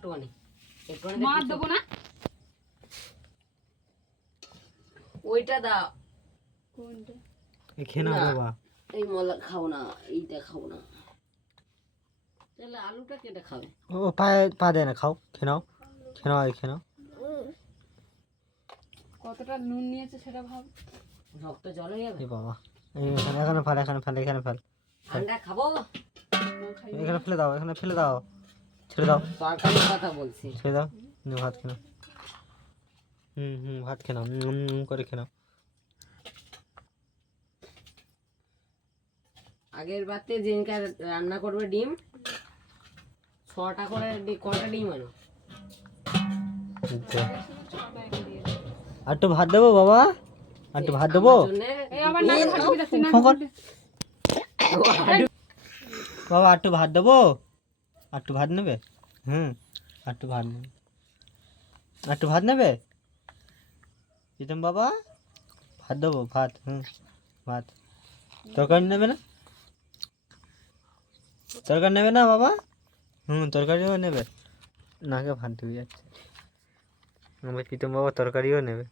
একটুখানি মার দেবো না ওইটা দাও কোনটা খেয়ে নাও বাবা। এই মলা খাও না, এইটা খাও না, তাহলে আলুটা কেটে খাবে। ও পা দেয় না, খাও, খেয়ে নাও, খেয়ে নাও, খেয়ে নাও। কতটা নুন নিয়েছে সেটা ভাব। রক্ত জল হয়ে যাবে। এ বাবা, এখানে ফেল, এখানে ফেল, এখানে ফেল, ঠান্ডা খাবো, এখানে ফেলে দাও, এখানে ফেলে দাও, ছেড়ে দাও, তরকারির কথা বলছি। ছেড়ে দাও, ভাত খেয়ে নাও। ভাত খেয়ে নাও, করে খেয়ে নাও। আগের বাতে যেদিনকে রান্না করবে ডিম 6টা করে, কটা ডিম আনো? আর একটু ভাত দেবো বাবা, আর একটু ভাত দেবো বাবা, আর একটু ভাত দেবো, আর একটু ভাত নেবে? আর একটু ভাত নেবে, আর একটু ভাত নেবে প্রীতম বাবা? ভাত দেবো, ভাত, ভাত। তরকারি নেবে না? তরকারি নেবে না বাবা? তরকারিও নেবে, নাকে ভাত ঢুকে যাচ্ছে। আমার প্রীতম বাবা তরকারিও নেবে।